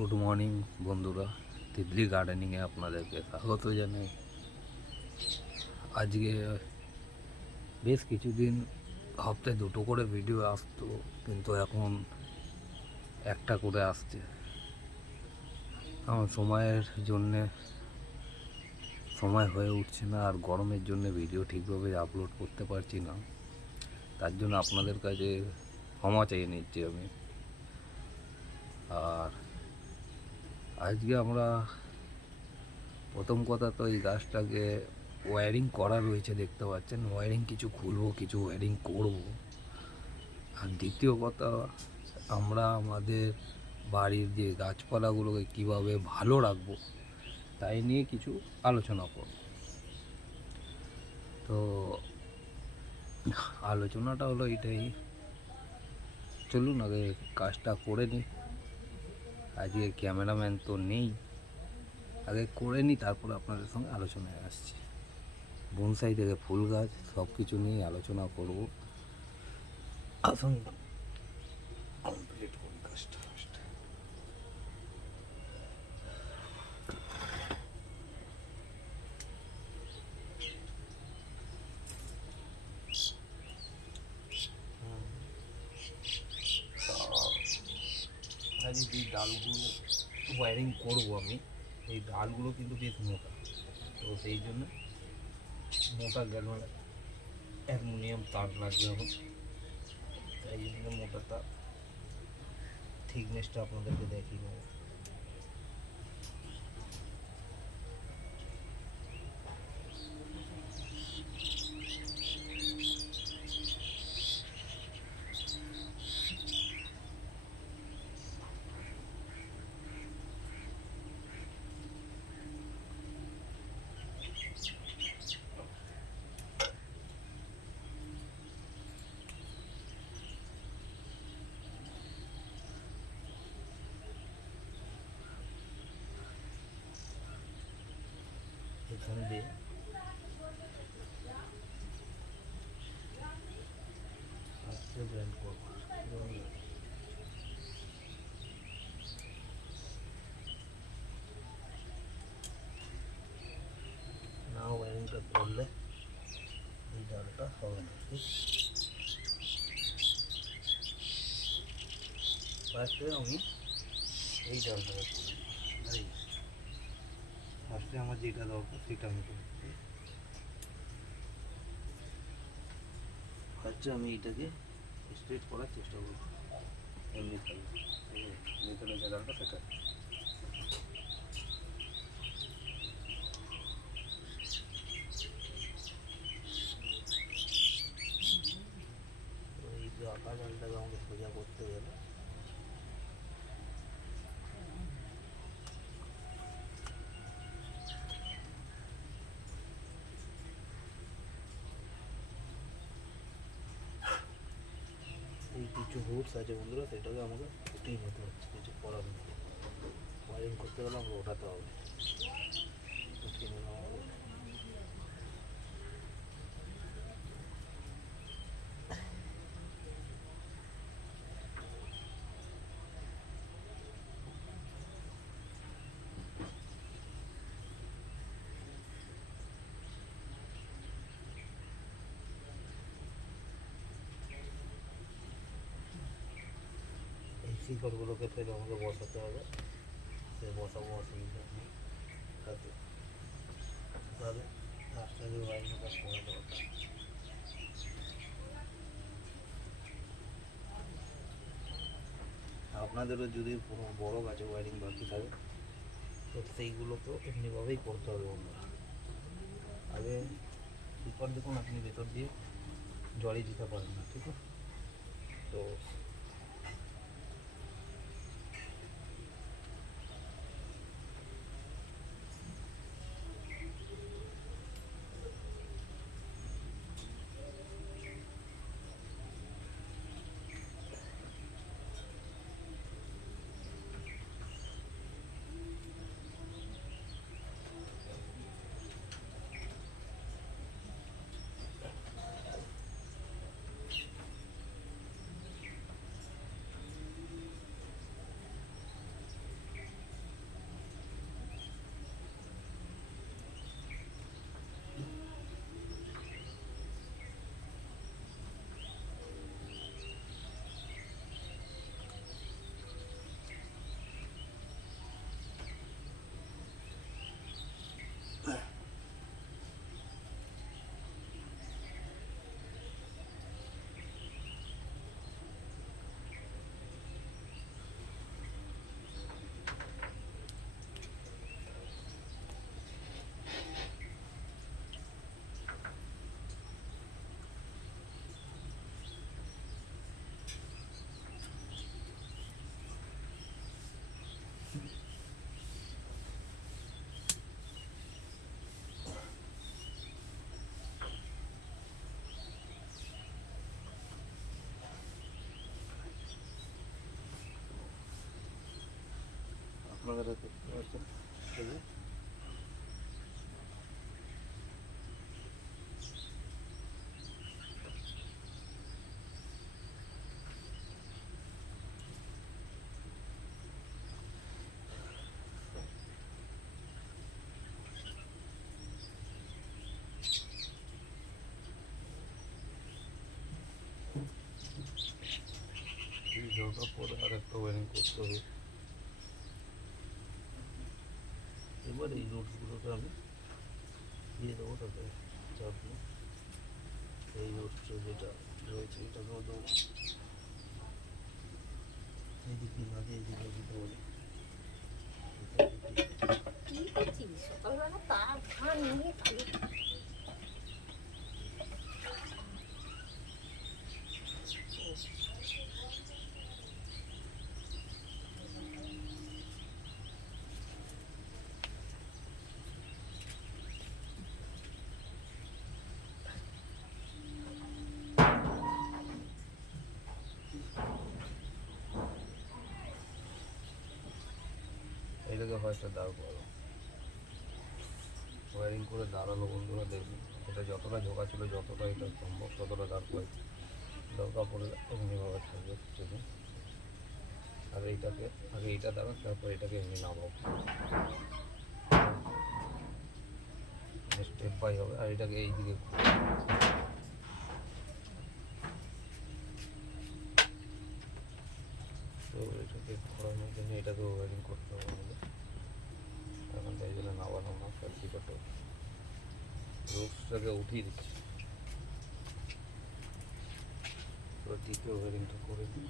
Good morning বন্ধুরা, তিতলি গার্ডেনিংয়ে আপনাদেরকে স্বাগত জানাই। আজকে বেশ কিছুদিন হপ্তায় দুটো করে ভিডিও আসতো, কিন্তু এখন একটা করে আসছে। আমার সময়ের জন্যে সময় হয়ে উঠছে না, আর গরমের জন্য ভিডিও ঠিকভাবে আপলোড করতে পারছি না। তার জন্য আপনাদের কাছে ক্ষমা চেয়ে নিচ্ছি আমি। আর আজকে আমরা প্রথম কথা তো এই গাছটাকে ওয়্যারিং করা রয়েছে, দেখতে পাচ্ছেন। ওয়্যারিং কিছু খুলবো, কিছু ওয়্যারিং করব। আর দ্বিতীয় কথা, আমরা আমাদের বাড়ির যে গাছপালাগুলোকে কিভাবে ভালো রাখবো তাই নিয়ে কিছু আলোচনা করব। তো আলোচনাটা হলো এটাই, চলুন আগে কাজটা করে নিই। আজকে ক্যামেরাম্যান তো নেই, আগে করে নিই, তারপর আপনাদের সঙ্গে আলোচনায় আসছি। বনসাই থেকে ফুল গাছ সব কিছু নিয়ে আলোচনা করব। আসুন কমপ্লিট করি কাজটা ফার্স্ট। আজকে যে ডালগুলো ওয়্যারিং করবো আমি, এই ডালগুলো কিন্তু বেশ মোটা, তো সেই জন্য মোটা অ্যালুমিনিয়াম তার লাগবে আমার। তাই জন্য মোটা তার থিকনেসটা আপনাদেরকে দেখিয়ে নেব। এখানে দিয়ে আস্তে ব্লেন্ড করবো। না ওয়্যারিংটা করলে এই ডালটা হবে না। ফার্স্টে আমি এই ডালটাকে করি, ফার্স্টে আমার যেটা দরকার সেটা আমি করি। ফার্স্টে আমি এইটাকে স্ট্রেট করার চেষ্টা করব, এমনি থাকবে ভিতরে যে ডালটা সেটা। এই যে আঁকা ডালটাকে আমাকে সোজা করতে গেলে এই কিছু রুটস আছে বন্ধুরা, সেটাকে আমাকে উঠিয়ে নিতে হচ্ছে, কিছু করার নেই। ওয়ারিং করতে গেলে আমাকে ওঠাতে হবে। উঠিয়ে নিলাম আমাকে। এই শিকড়গুলোকে ফেলে আমাকে বসাতে হবে, সে বসাবো, অসুবিধা নেই। তাহলে রাস্তায় ওয়ারিং কাজ করে দেওয়া। আপনাদেরও যদি কোনো বড় গাছে ওয়ারিং বাকি থাকে তো সেইগুলোকেও এমনিভাবেই করতে হবে বন্ধুরা। আগে শিকড় দেখুন, আপনি ভেতর দিয়ে জলই দিতে পারেন না, ঠিক আছে? তো আপনারা দেখতে পাচ্ছেন জলটা পরে আর একটা ওয়ারিং করতে হবে। এবার এই রুটগুলোকে আমি দিয়ে দেবো, তাতে চাপ দিয়ে এই রুটটা যেটা রয়েছে এটাকেও দেবো। এইদিকে না দিয়ে এদিকে দিতে বলি। সকালবেলা তার ভান নিয়ে খালি এটাকে হয়তো দাঁড় করো, ওয়ারিং করে দাঁড়ালো বন্ধুরা, দেখুন এটা যতটা ঝোঁকা ছিল, যতটা এটা সম্ভব ততটা দাঁড় করে দরকার পড়লে এমনিভাবে থাকবে ঠিক। আর এইটাকে আগে এইটা দাঁড়ান, তারপর এটাকে এমনি নামাবো, স্টেপ বাই হবে। আর এটাকে এইদিকে তো এটাকে ঘোরানোর জন্য এটাকে ওয়ারিং করতে হবে আমাদের। এখন তাই জন্য নামানো না, সার্কিটটা রোডসটাকে উঠিয়ে দিচ্ছি, তো দ্বিতীয় ওয়ারিংটা করে দিই।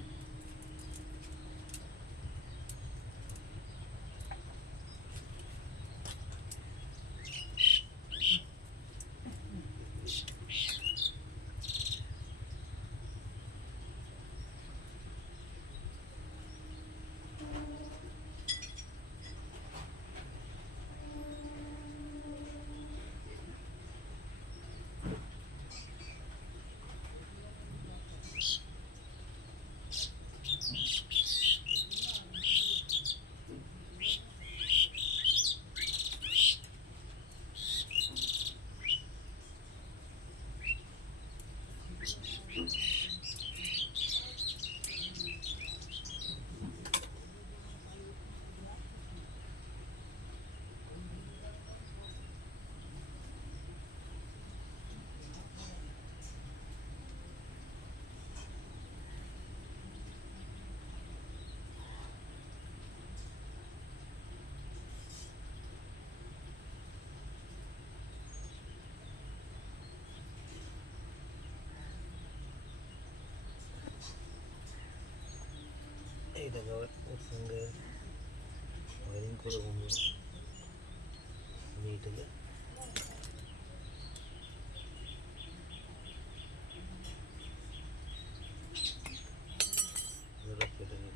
এইটাকে ওর সঙ্গে ওয়ারিং করে বন্ধুরা আমি এটাকে কেটে নিই।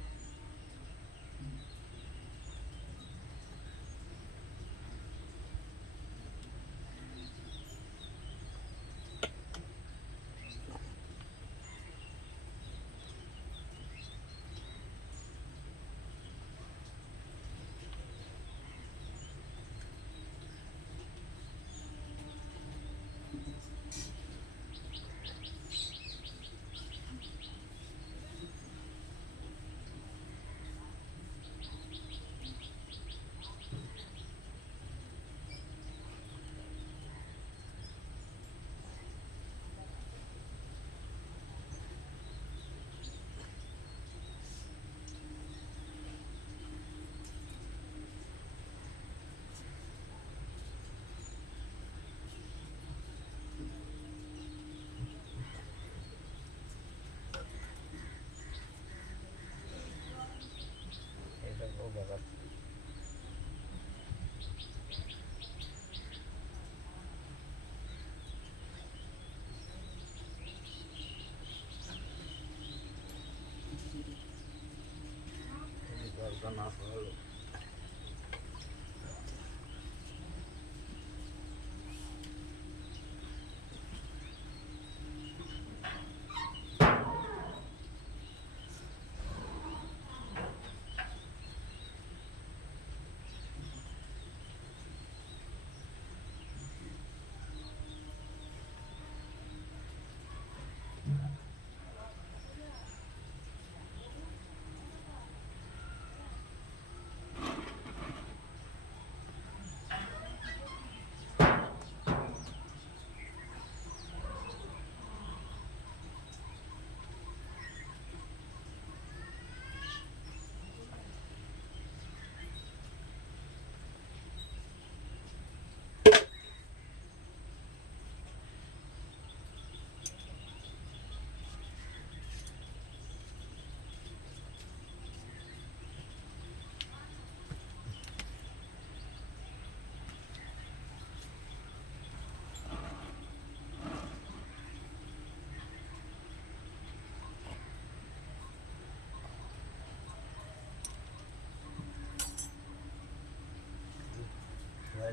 এটাকেও দেখাচ্ছি। দরকার না হলো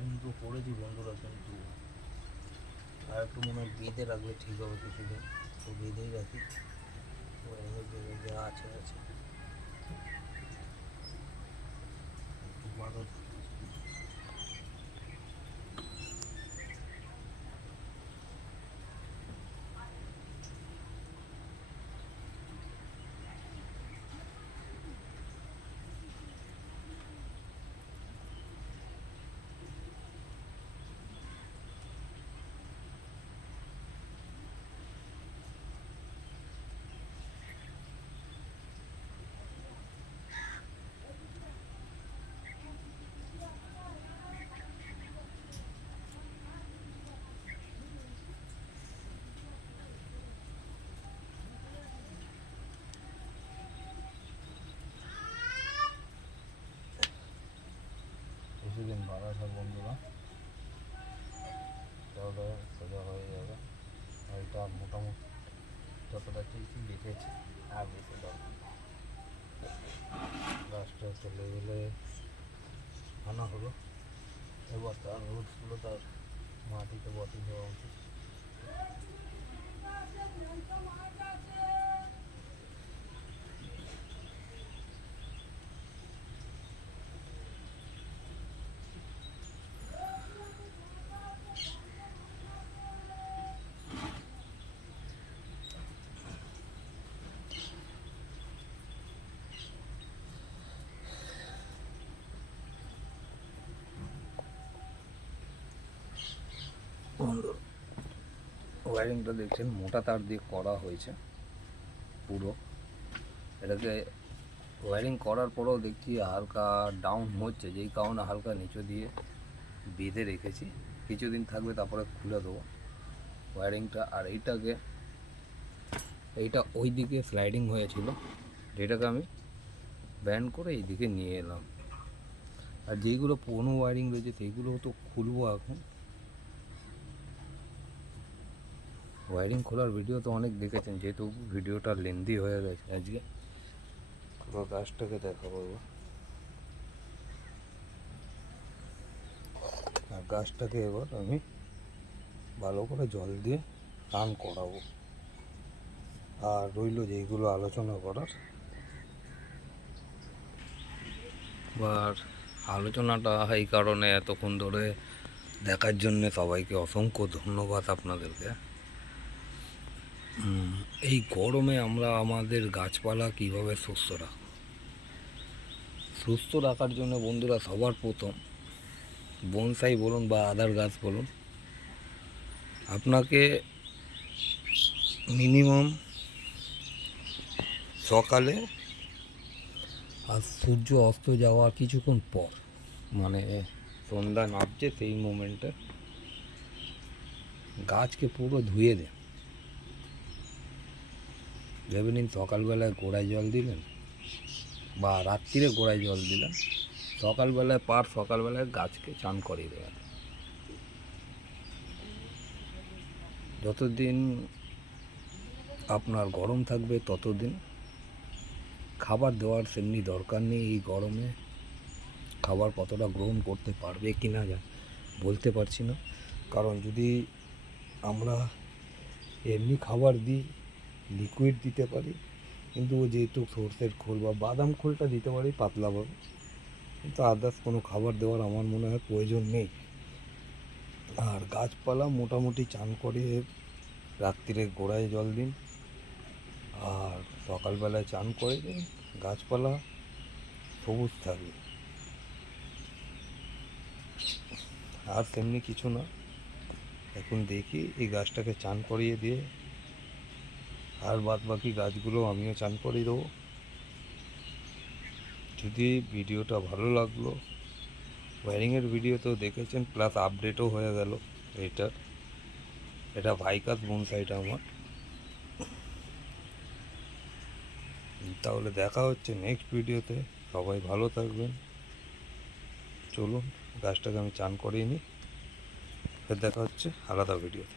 ওয়ারিং তো করেছি বন্ধুরা, কিন্তু আর একটু মনে হয় বেঁধে রাখলে ঠিক হবে কিছুদিন, তো বেঁধেই রাখি। ওয়ারিংয়ের জায়গায় যা আছে আছে একটু ভালো। কিছুদিন ভালো থাক বন্ধুরা, তাহলে সোজা হয়ে যাবে। আর এটা মোটামুটি যতটা চেয়েছি লিখেছি, আর বেশি দরকার গাছটা চলে গেলে আনা হলো। এবার তার রুটসগুলো তার মাটিতে বসে দেওয়া উচিত। ওয়ারিংটা দেখছেন মোটা তার দিয়ে করা হয়েছে পুরো। এটাকে ওয়ারিং করার পরেও দেখছি হালকা ডাউন হচ্ছে, যেই কারণে হালকা নিচু দিয়ে বেঁধে রেখেছি। কিছুদিন থাকবে, তারপরে খুলে দেবো ওয়ারিংটা। আর এইটা ওই দিকে স্লাইডিং হয়েছিল, যেটাকে আমি ব্যান্ড করে এই দিকে নিয়ে এলাম। আর যেইগুলো পুরনো ওয়ারিং রয়েছে সেইগুলো তো খুলবো এখন। ওয়ারিং খোলার ভিডিও তো অনেক দেখেছেন, যেহেতু ভিডিওটা লেন্দি হয়ে গেছে আজকে। পুরো গাছটাকে দেখাবো এবার। আর গাছটাকে এবার আমি ভালো করে জল দিয়ে স্নান করাবো। আর রইল যেইগুলো আলোচনা করার, আর আলোচনাটা এই কারণে এতক্ষণ ধরে দেখার জন্যে সবাইকে অসংখ্য ধন্যবাদ আপনাদেরকে। এই গরমে আমরা আমাদের গাছপালা কীভাবে সুস্থ রাখার জন্য বন্ধুরা, সবার প্রথম বনসাই বলুন বা আদার গাছ বলুন, আপনাকে মিনিমাম সকালে আর সূর্য অস্ত যাওয়ার কিছুক্ষণ পর, মানে সন্ধ্যা নামছে সেই মোমেন্টে গাছকে পুরো ধুয়ে দেন। ভেবে নিন সকালবেলায় গোড়ায় জল দিলেন বা রাত্রিরে গোড়ায় জল দিলেন, সকালবেলায় গাছকে চান করিয়ে দেবেন। যতদিন আপনার গরম থাকবে ততদিন খাবার দেওয়ার সেমনি দরকার নেই। এই গরমে খাবার কতটা গ্রহণ করতে পারবে কি না বলতে পারছি না, কারণ যদি আমরা এমনি খাবার দিই, লিকুইড দিতে পারি, কিন্তু ও যেহেতু সর্ষের খোল বা বাদাম খোলটা দিতে পারি পাতলাভাবে, কিন্তু আদার্স কোনো খাবার দেওয়ার আমার মনে হয় প্রয়োজন নেই। আর গাছপালা মোটামুটি চান করে রাত্রিরে গোড়ায় জল দিন আর সকালবেলায় চান করে দিন, গাছপালা সবুজ থাকবে। আর তেমনি কিছু না। এখন দেখি এই গাছটাকে চান করিয়ে দিয়ে আর বাদ বাকি গাছগুলো আমিও চান করিয়ে দেবো। যদি ভিডিওটা ভালো লাগলো, ওয়ারিংয়ের ভিডিও তো দেখেছেন, প্লাস আপডেটও হয়ে গেল এটা ভাইকাস বনসাইটা আমার। তাহলে দেখা হচ্ছে নেক্সট ভিডিওতে। সবাই ভালো থাকবেন। চলুন গাছটাকে আমি চান করিয়ে নিই, ফের দেখা হচ্ছে আলাদা ভিডিওতে।